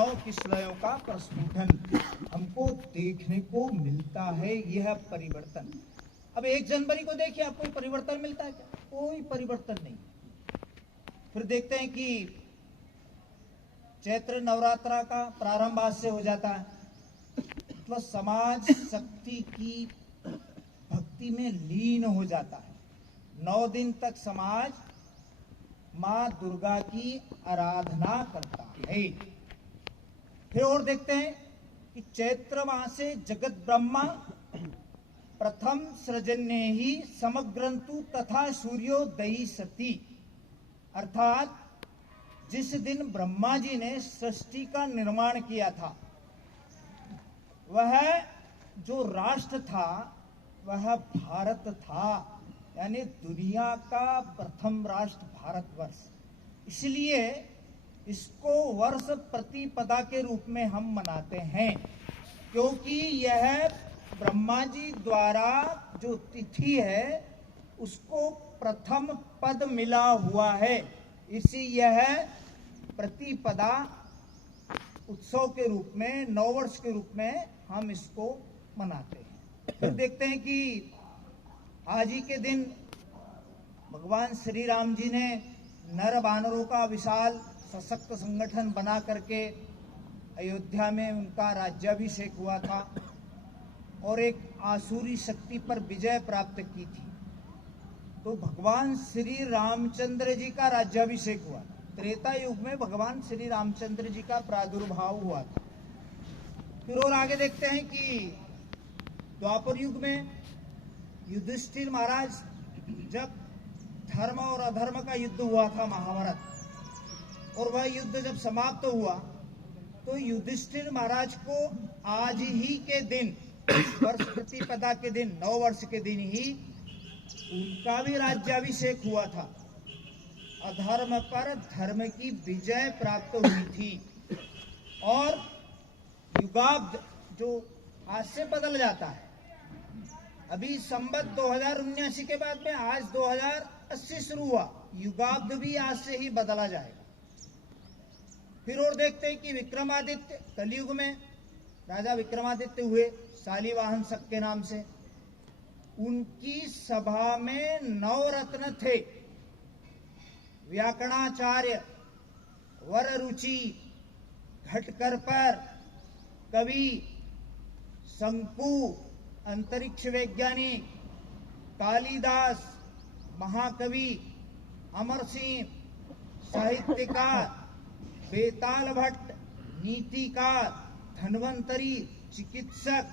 नव किस्लयों का प्रस्फुटन हमको देखने को मिलता है। यह परिवर्तन, अब 1 जनवरी को देखिए, आपको परिवर्तन मिलता है क्या? कोई परिवर्तन नहीं। फिर देखते हैं कि चैत्र नवरात्रा का प्रारंभ आज से हो जाता है, तो समाज शक्ति की भक्ति में लीन हो जाता है। 9 दिन तक समाज मां दुर्गा की आराधना करता है। फिर और देखते हैं कि चैत्र मासे जगत ब्रह्मा प्रथम सृजन्ये ही समग्रंतु तथा सूर्योदयी सती, अर्थात जिस दिन ब्रह्मा जी ने सृष्टि का निर्माण किया था, वह जो राष्ट्र था वह भारत था, यानी दुनिया का प्रथम राष्ट्र भारतवर्ष। इसलिए इसको वर्ष प्रतिपदा के रूप में हम मनाते हैं, क्योंकि यह ब्रह्मा जी द्वारा जो तिथि है उसको प्रथम पद मिला हुआ है। इसी यह प्रतिपदा उत्सव के रूप में, नववर्ष के रूप में हम इसको मनाते हैं। फिर देखते हैं कि आज ही के दिन भगवान श्री राम जी ने नर वानरों का विशाल सशक्त संगठन बना करके अयोध्या में उनका राज्याभिषेक हुआ था और एक आसुरी शक्ति पर विजय प्राप्त की थी। तो भगवान श्री रामचंद्र जी का राज्याभिषेक हुआ। त्रेता युग में भगवान श्री रामचंद्र जी का प्रादुर्भाव हुआ था। फिर और आगे देखते हैं कि द्वापर युग में युधिष्ठिर महाराज, जब धर्म और अधर्म का युद्ध हुआ था महाभारत, और वह युद्ध जब समाप्त हुआ तो युधिष्ठिर महाराज को आज ही के दिन, वर्ष प्रतिपदा के दिन, 9 वर्ष के दिन ही उनका भी राज्याभिषेक हुआ था। अधर्म पर धर्म की विजय प्राप्त हुई थी। और युगाब्द जो आज से बदल जाता है, अभी संवत 2079 के बाद में आज 2080 शुरू हुआ, युगाब्द भी आज से ही बदला जाएगा। फिर और देखते हैं कि विक्रमादित्य, कलयुग में राजा विक्रमादित्य हुए, शालिवाहन शक के नाम से। उनकी सभा में 9 रत्न थे, व्याकरणाचार्य, वररुचि, घटकरपर, कवि, शंकु, अंतरिक्ष वैज्ञानिक, कालिदास, महाकवि, अमर सिंह, साहित्यकार, बेताल भट्ट, नीतिकार, धन्वंतरी, चिकित्सक,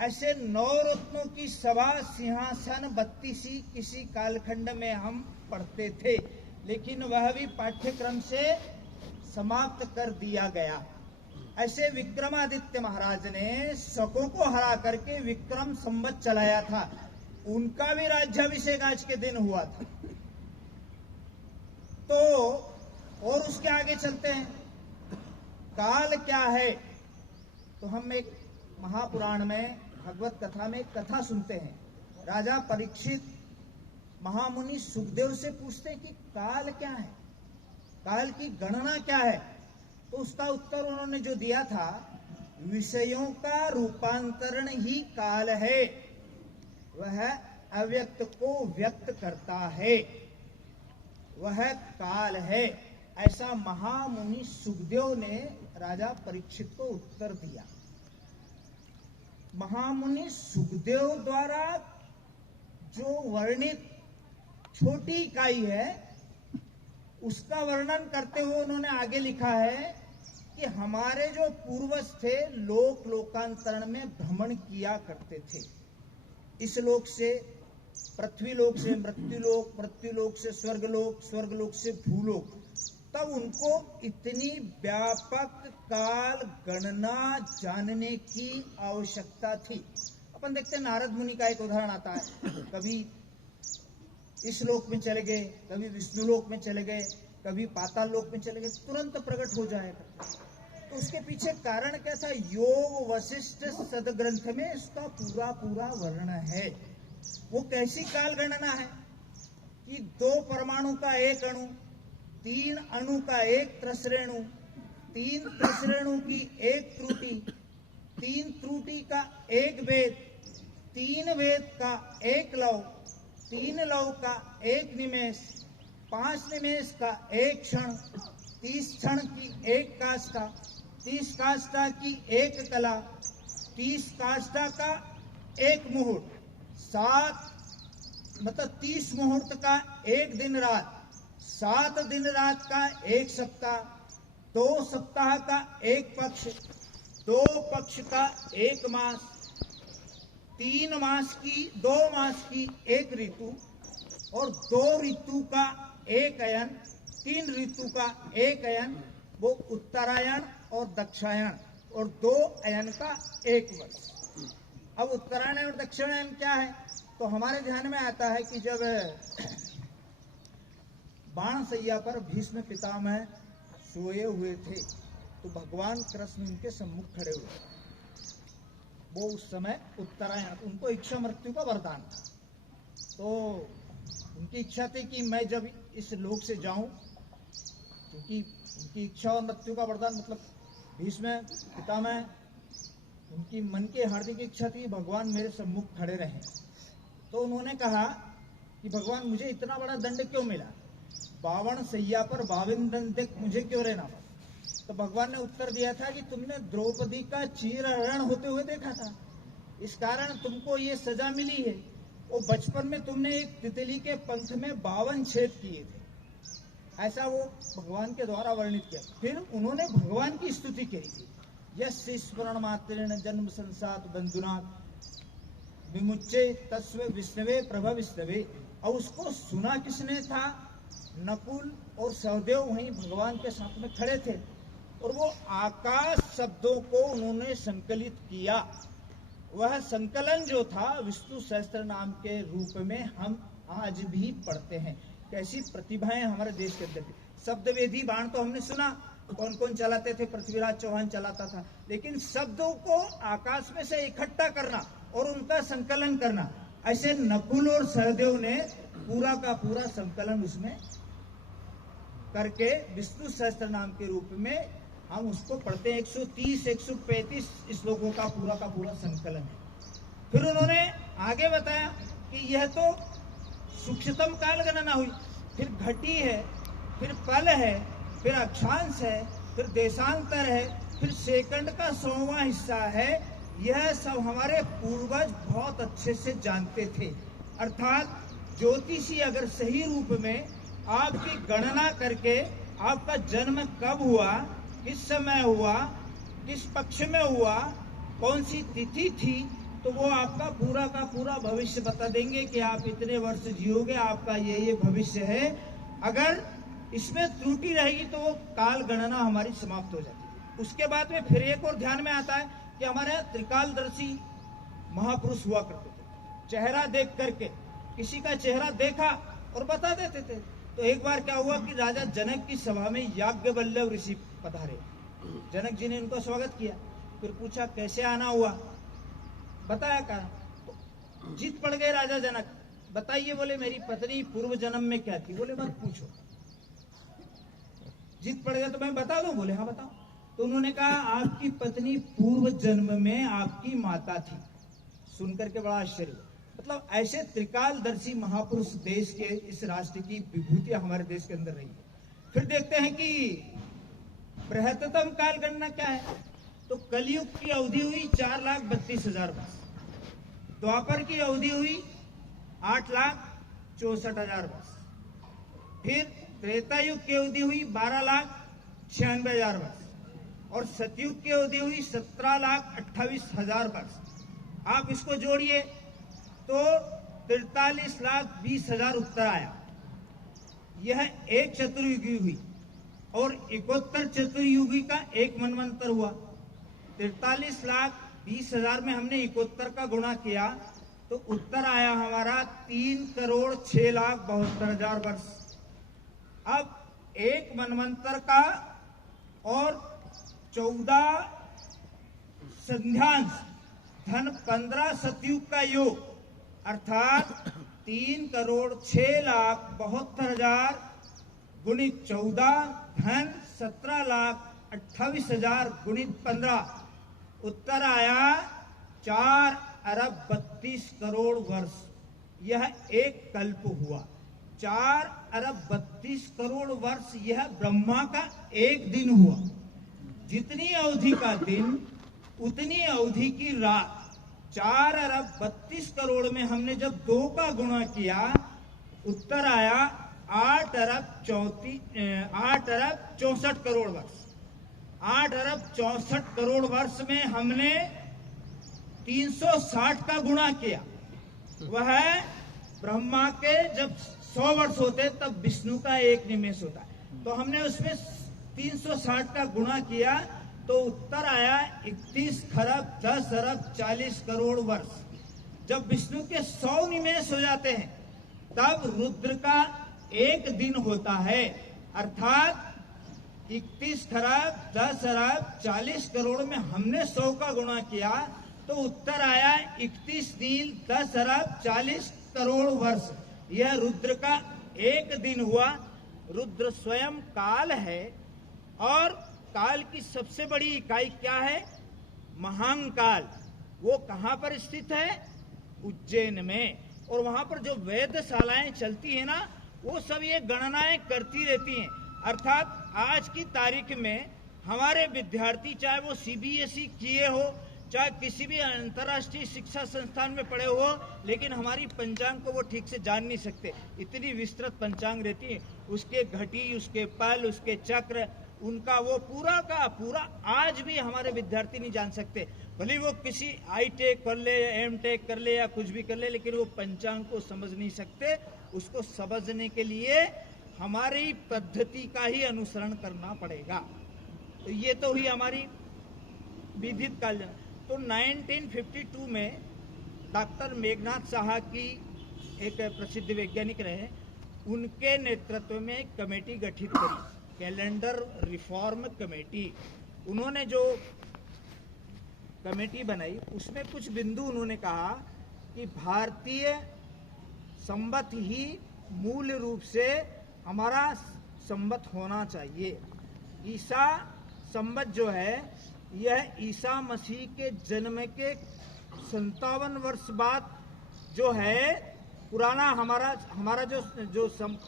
ऐसे 9 रत्नों की सभा सिंहासन 32 किसी कालखंड में हम पढ़ते थे, लेकिन वह भी पाठ्यक्रम से समाप्त कर दिया गया। ऐसे विक्रमादित्य महाराज ने शकों को हरा करके विक्रम संवत चलाया था, उनका भी राज्याभिषेक आज के दिन हुआ था। तो और उसके आगे चलते हैं, काल क्या है? तो हम एक महापुराण में, भगवत कथा में एक कथा सुनते हैं। राजा परीक्षित महामुनि सुखदेव से पूछते हैं कि काल क्या है, काल की गणना क्या है? तो उसका उत्तर उन्होंने जो दिया था, विषयों का रूपांतरण ही काल है, वह अव्यक्त को व्यक्त करता है, वह काल है। ऐसा महामुनि सुखदेव ने राजा परीक्षित को उत्तर दिया। महामुनि सुखदेव द्वारा जो वर्णित छोटी इकाई है, उसका वर्णन करते हुए उन्होंने आगे लिखा है कि हमारे जो पूर्वज थे, लोक लोकांतरण में भ्रमण किया करते थे। इस लोक से पृथ्वी लोक से मृत्युलोक, मृत्युलोक से स्वर्गलोक, स्वर्गलोक से भूलोक। तब उनको इतनी व्यापक काल गणना जानने की आवश्यकता थी। अपन देखते हैं, नारद मुनि का एक उदाहरण आता है, कभी इस लोक में चले गए, कभी विष्णु लोक में चले गए, कभी पाताल लोक में चले गए, तुरंत प्रकट हो जाएगा। तो उसके पीछे कारण क्या था? योग वशिष्ठ सदग्रंथ में इसका पूरा पूरा वर्णन है। वो कैसी काल गणना है कि 2 परमाणु का 1 अणु, 3 अणु का 1 त्रसरेणु, 3 त्रिश्रेणु की 1 त्रुटि, 3 त्रुटि का 1 वेद, 3 वेद का 1 लव, 3 लव का 1 निमेष, 5 निमेष का 1 क्षण, 30 क्षण की 1 काष्ठा, 30 काष्ठा की 1 कला, 30 काष्ठा का 1 मुहूर्त, 30 मुहूर्त का 1 दिन रात, 7 दिन रात का 1 सप्ताह, 2 सप्ताह का 1 पक्ष, 2 पक्ष का 1 मास, 2 मास की 1 ऋतु और 2 ऋतु का 1 अयन, 3 ऋतु का 1 अयन, वो उत्तरायण और दक्षिणायन, और 2 अयन का 1 वर्ष। अब उत्तरायण और दक्षिणायन क्या है, तो हमारे ध्यान में आता है कि जब बाणसैया पर भीष्म पितामह सोए हुए थे तो भगवान कृष्ण उनके सम्मुख खड़े हुए। वो उस समय उत्तरायण, उनको इच्छा मृत्यु का वरदान था, तो उनकी इच्छा थी कि मैं जब इस लोक से जाऊं, क्योंकि उनकी इच्छा और मृत्यु का वरदान मतलब भीष्म पितामह, उनकी मन की हार्दिक इच्छा थी भगवान मेरे सम्मुख खड़े रहें। तो उन्होंने कहा कि भगवान मुझे इतना बड़ा दंड क्यों मिला, बावण सैया पर 52 दंड मुझे क्यों रहना पड़ा। तो भगवान ने उत्तर दिया था कि तुमने द्रौपदी का चीरहरण होते हुए देखा था, इस कारण तुमको ये सजा मिली है। वो बचपन में तुमने एक तितली के पंख में 52 छेद किए थे, ऐसा वो भगवान के द्वारा वर्णित किया। फिर उन्होंने भगवान की स्तुति की, यस्य स्मरण मात्रेण जन्म संसार बंधुना विमुच्चे तस्व विष्णवे प्रभ विष्णवे। और उसको सुना किसने था, नकुल और सहदेव वहीं भगवान के साथ में खड़े थे, और वो आकाश शब्दों को उन्होंने संकलित किया। वह संकलन जो था विष्णु सहस्त्र नाम के रूप में हम आज भी पढ़ते हैं। कैसी प्रतिभाएं हमारे देश के अंदर। शब्द वेदी बाण तो हमने सुना, कौन कौन चलाते थे, पृथ्वीराज चौहान चलाता था, लेकिन शब्दों को आकाश में से इकट्ठा करना और उनका संकलन करना, ऐसे नकुल और सहदेव ने पूरा का पूरा संकलन उसमें करके विष्णु सहस्त्र नाम के रूप में हम उसको पढ़ते हैं। 130-135 श्लोकों का पूरा संकलन है। फिर उन्होंने आगे बताया कि यह तो सूक्ष्मतम काल गणना हुई, फिर घटी है, फिर पल है, फिर अक्षांश है, फिर देशांतर है, फिर सेकंड का 100वां हिस्सा है। यह सब हमारे पूर्वज बहुत अच्छे से जानते थे। अर्थात ज्योतिषी अगर सही रूप में आपकी गणना करके आपका जन्म कब हुआ, किस समय हुआ, किस पक्ष में हुआ, कौन सी तिथि थी, तो वो आपका पूरा का पूरा भविष्य बता देंगे कि आप इतने वर्ष जियोगे, आपका ये भविष्य है। अगर इसमें त्रुटि रहेगी तो वो काल गणना हमारी समाप्त हो जाती है। उसके बाद में फिर एक और ध्यान में आता है कि हमारे यहाँ त्रिकालदर्शी महापुरुष हुआ करते थे। चेहरा देख करके किसी का चेहरा देखा और बता देते थे। तो एक बार क्या हुआ कि राजा जनक की सभा में याज्ञवल्क्य ऋषि पधारे। जनक जी ने उनका स्वागत किया, फिर पूछा कैसे आना हुआ, बताया कारण। तो जीत पड़ गए राजा जनक। बताइए, बोले मेरी पत्नी पूर्व जन्म में क्या थी। बोले मत पूछो। जीत पड़ गए तो मैं बता दूं। बोले हाँ बताओ। तो उन्होंने कहा आपकी पत्नी पूर्व जन्म में आपकी माता थी। सुनकर के बड़ा आश्चर्य हुआ। मतलब ऐसे त्रिकालदर्शी महापुरुष देश के, इस राष्ट्र की विभूतियां हमारे देश के अंदर रही है। फिर देखते हैं कि बृहत्तम काल गणना क्या है, तो कलयुग की अवधि हुई 4,32,000 वर्ष, द्वापर की अवधि हुई 8,64,000 वर्ष, फिर त्रेता युग की अवधि हुई 12,96,000 वर्ष, और सतयुग की अवधि हुई 17,28,000 वर्ष। आप इसको जोड़िए तो 43,20,000 उत्तर आया। यह एक चतुर्युगी हुई, और 71 चतुर्युगी का एक मनवंतर हुआ। 43,20,000 में हमने 71 का गुणा किया तो उत्तर आया हमारा 3,06,72,000 वर्ष। अब एक मनवंतर का और 14 संध्यांश धन 15 सतयुग का योग, अर्थात 3,06,72,000 गुणित 14 धन 28,000 गुणित 15, उत्तर आया 4 अरब 32 करोड़ वर्ष। यह एक कल्प हुआ। 4 अरब 32 करोड़ वर्ष यह ब्रह्मा का एक दिन हुआ। जितनी अवधि का दिन उतनी अवधि की रात। 4 अरब 32 करोड़ में हमने जब 2 का गुणा किया, उत्तर आया 8 अरब 64 करोड़ वर्ष। 8 अरब 64 करोड़ वर्ष में हमने 360 का गुणा किया। वह ब्रह्मा के जब 100 वर्ष होते तब विष्णु का एक निमेष होता है, तो हमने उसमें 360 का गुणा किया तो उत्तर आया 31 खरब 10 अरब 40 करोड़ वर्ष। जब विष्णु के 100 निमेष हो जाते हैं तब रुद्र का एक दिन होता है, अर्थात 31 खरब 10 अरब 40 करोड़ में हमने 100 का गुणा किया तो उत्तर आया 31 दिन 10 अरब 40 करोड़ वर्ष। यह रुद्र का एक दिन हुआ। रुद्र स्वयं काल है और काल की सबसे बड़ी इकाई क्या है? महाकाल। वो कहां पर स्थित है? उज्जैन में। और वहां पर जो वेधशालाएं चलती है ना, वो सब ये गणनाएं करती रहती हैं। अर्थात आज की तारीख में हमारे विद्यार्थी, चाहे वो सीबीएसई किए हो, चाहे किसी भी अंतर्राष्ट्रीय शिक्षा संस्थान में पढ़े हो, लेकिन हमारी पंचांग को वो ठीक से जान नहीं सकते। इतनी विस्तृत पंचांग रहती है, उसके घटी, उसके पल, उसके चक्र, उनका वो पूरा का पूरा आज भी हमारे विद्यार्थी नहीं जान सकते। भले वो किसी आई-टेक कर ले या एम-टेक कर ले या कुछ भी कर ले, लेकिन वो पंचांग को समझ नहीं सकते। उसको समझने के लिए हमारी पद्धति का ही अनुसरण करना पड़ेगा। तो ये तो हुई हमारी विधित काल। तो 1952 में डॉक्टर मेघनाथ साहा की एक प्रसिद्ध वैज्ञानिक रहे, उनके नेतृत्व में एक कमेटी गठित करी, कैलेंडर रिफॉर्म कमेटी। उन्होंने जो कमेटी बनाई उसमें कुछ बिंदु उन्होंने कहा कि भारतीय संवत ही मूल रूप से हमारा संवत होना चाहिए। ईसा संवत जो है यह ईसा मसीह के जन्म के 57 वर्ष बाद जो है पुराना हमारा जो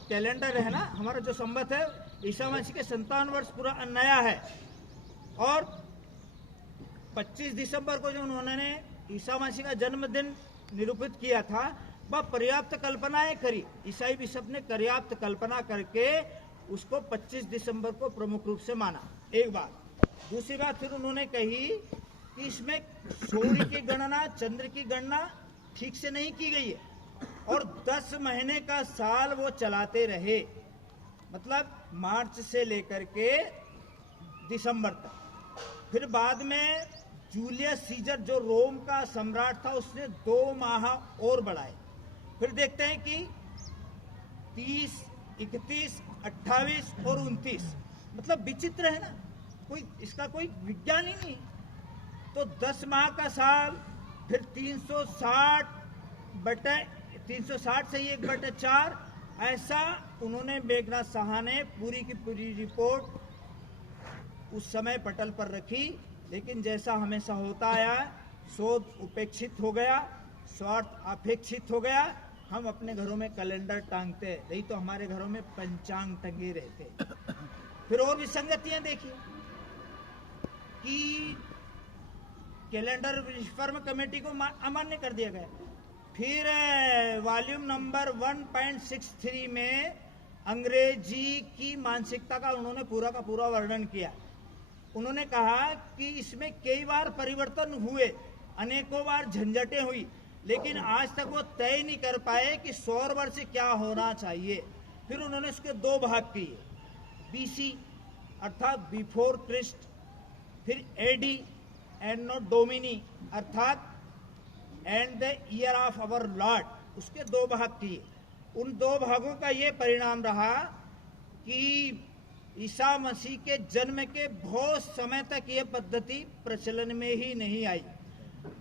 कैलेंडर है ना, हमारा जो संवत है ईसा मसीह के 57 वर्ष पूरा नया है। और 25 दिसंबर को जो उन्होंने ईसा मसीह का जन्मदिन निरूपित किया था, वह पर्याप्त कल्पनाएं करी। ईसाई बिशप ने पर्याप्त कल्पना करके उसको 25 दिसंबर को प्रमुख रूप से माना। एक बात। दूसरी बात फिर उन्होंने कही कि इसमें सूर्य की गणना, चंद्र की गणना ठीक से नहीं की गई है और 10 महीने का साल वो चलाते रहे, मतलब मार्च से लेकर के दिसंबर तक। फिर बाद में जूलियस सीजर जो रोम का सम्राट था, उसने 2 माह और बढ़ाए। फिर देखते हैं कि 30, 31, 28 और 29, मतलब विचित्र है ना, कोई इसका कोई विज्ञान ही नहीं। तो 10 माह का साल, फिर 360 से 1/4, ऐसा उन्होंने मेघनाथ साहा ने पूरी की पूरी रिपोर्ट उस समय पटल पर रखी। लेकिन जैसा हमेशा होता आया, शोध उपेक्षित हो गया, स्वार्थ अपेक्षित हो गया। हम अपने घरों में कैलेंडर टांगते, नहीं तो हमारे घरों में पंचांग टंगे रहते। फिर और विसंगतियां देखिए कि कैलेंडर रिफॉर्म कमेटी को अमान्य कर दिया गया। फिर वॉल्यूम नंबर 1.63 में अंग्रेजी की मानसिकता का उन्होंने पूरा का पूरा वर्णन किया। उन्होंने कहा कि इसमें कई बार परिवर्तन हुए, अनेकों बार झंझटें हुई, लेकिन आज तक वो तय नहीं कर पाए कि सौर वर्ष क्या होना चाहिए। फिर उन्होंने इसके 2 भाग किए, बीसी अर्थात बिफोर क्रिस्ट, फिर एडी एंड डोमिनी अर्थात and the year of our Lord, उसके 2 भाग किए। उन 2 भागों का ये परिणाम रहा कि ईसा मसीह के जन्म के बहुत समय तक ये पद्धति प्रचलन में ही नहीं आई।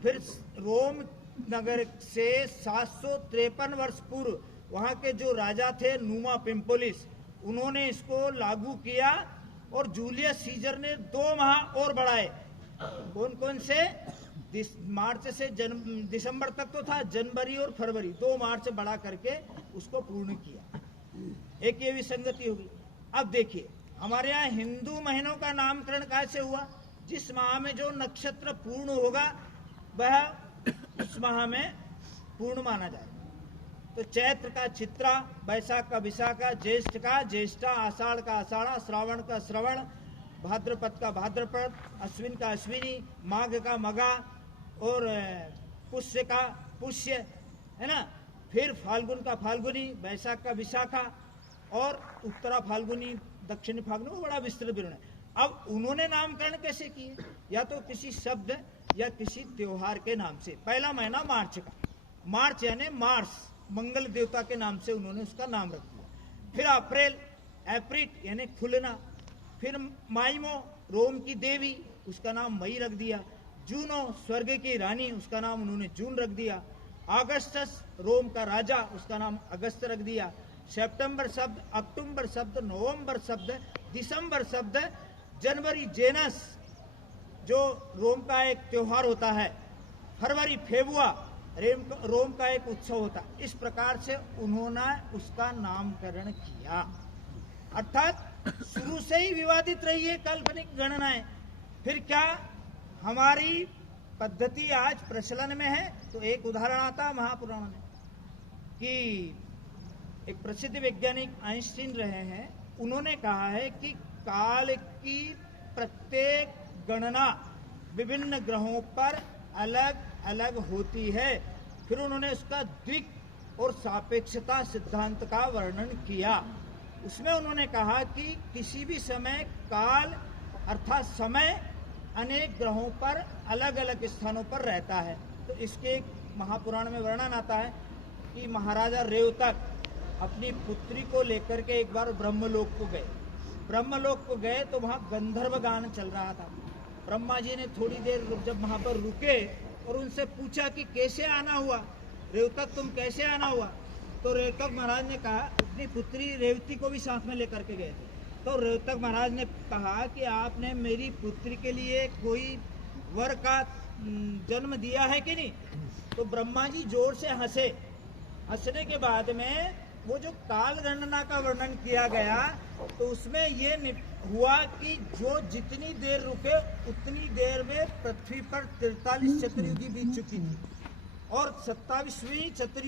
फिर रोम नगर से 753 वर्ष पूर्व वहां के जो राजा थे नुमा पिम्पोलिस, उन्होंने इसको लागू किया और जूलियस सीजर ने 2 माह और बढ़ाए। कौन कौन से? मार्च से दिसंबर तक तो था, जनवरी और फरवरी 2 मार्च बढ़ा करके उसको पूर्ण किया। एक ये विसंगति होगी। अब देखिए हमारे यहाँ हिंदू महीनों का नामकरण कैसे हुआ? जिस माह में जो नक्षत्र पूर्ण होगा वह उस माह में पूर्ण माना जाएगा। तो चैत्र का चित्रा, बैसाख का विशाखा, ज्येष्ठ का ज्येष्ठा, आषाढ़ का आषाढ़ा, श्रावण का श्रवण, भाद्रपद का भाद्रपद, अश्विन का अश्विनी, माघ का मघा और पुष्य का पुष्य, है ना। फिर फाल्गुन का फाल्गुनी, वैशाख का विशाखा और उत्तरा फाल्गुनी, दक्षिणी फाल्गुनी, वो बड़ा विस्तृत विवरण है। अब उन्होंने नामकरण कैसे किए? या तो किसी शब्द या किसी त्योहार के नाम से। पहला महीना मार्च का, मार्च यानी मार्स, मंगल देवता के नाम से उन्होंने उसका नाम रख दिया। फिर अप्रैल, एप्रिट यानी खुलना। फिर माइमो, रोम की देवी, उसका नाम मई रख दिया। जूनो, स्वर्ग की रानी, उसका नाम उन्होंने जून रख दिया। अगस्टस, रोम का राजा, उसका नाम अगस्त रख दिया। सितंबर शब्द, अक्टूबर शब्द, नवंबर शब्द, दिसंबर शब्द, जनवरी जेनस जो रोम का एक त्योहार होता है, फरवरी फेबुआ रोम का एक उत्सव होता है। इस प्रकार से उन्होंने उसका नामकरण किया। अर्थात शुरू से ही विवादित रही है काल्पनिक गणनाएं। फिर क्या हमारी पद्धति आज प्रचलन में है? तो एक उदाहरण आता महापुराण में कि एक प्रसिद्ध वैज्ञानिक आइंस्टीन रहे हैं, उन्होंने कहा है कि काल की प्रत्येक गणना विभिन्न ग्रहों पर अलग अलग होती है। फिर उन्होंने उसका द्विक और सापेक्षता सिद्धांत का वर्णन किया। उसमें उन्होंने कहा कि किसी भी समय काल अर्थात समय अनेक ग्रहों पर अलग अलग स्थानों पर रहता है। तो इसके एक महापुराण में वर्णन आता है कि महाराजा रेवतक अपनी पुत्री को लेकर के एक बार ब्रह्मलोक को गए। ब्रह्मलोक को गए तो वहां गंधर्व गान चल रहा था। ब्रह्मा जी ने थोड़ी देर जब वहां पर रुके और उनसे पूछा कि कैसे आना हुआ, रेवतक तुम कैसे आना हुआ? तो रेवतक महाराज ने कहा, अपनी पुत्री रेवती को भी साथ में लेकर के गए थे। तो रेवतक महाराज ने कहा कि आपने मेरी पुत्री के लिए कोई वर का जन्म दिया है कि नहीं? तो ब्रह्मा जी जोर से हंसे। हंसने के बाद में वो जो काल गणना का वर्णन किया गया तो उसमें ये हुआ कि जो जितनी देर रुके उतनी देर में पृथ्वी पर 43 चतुर्युगी बीत चुकी थी और 27वीं चतुर्युगी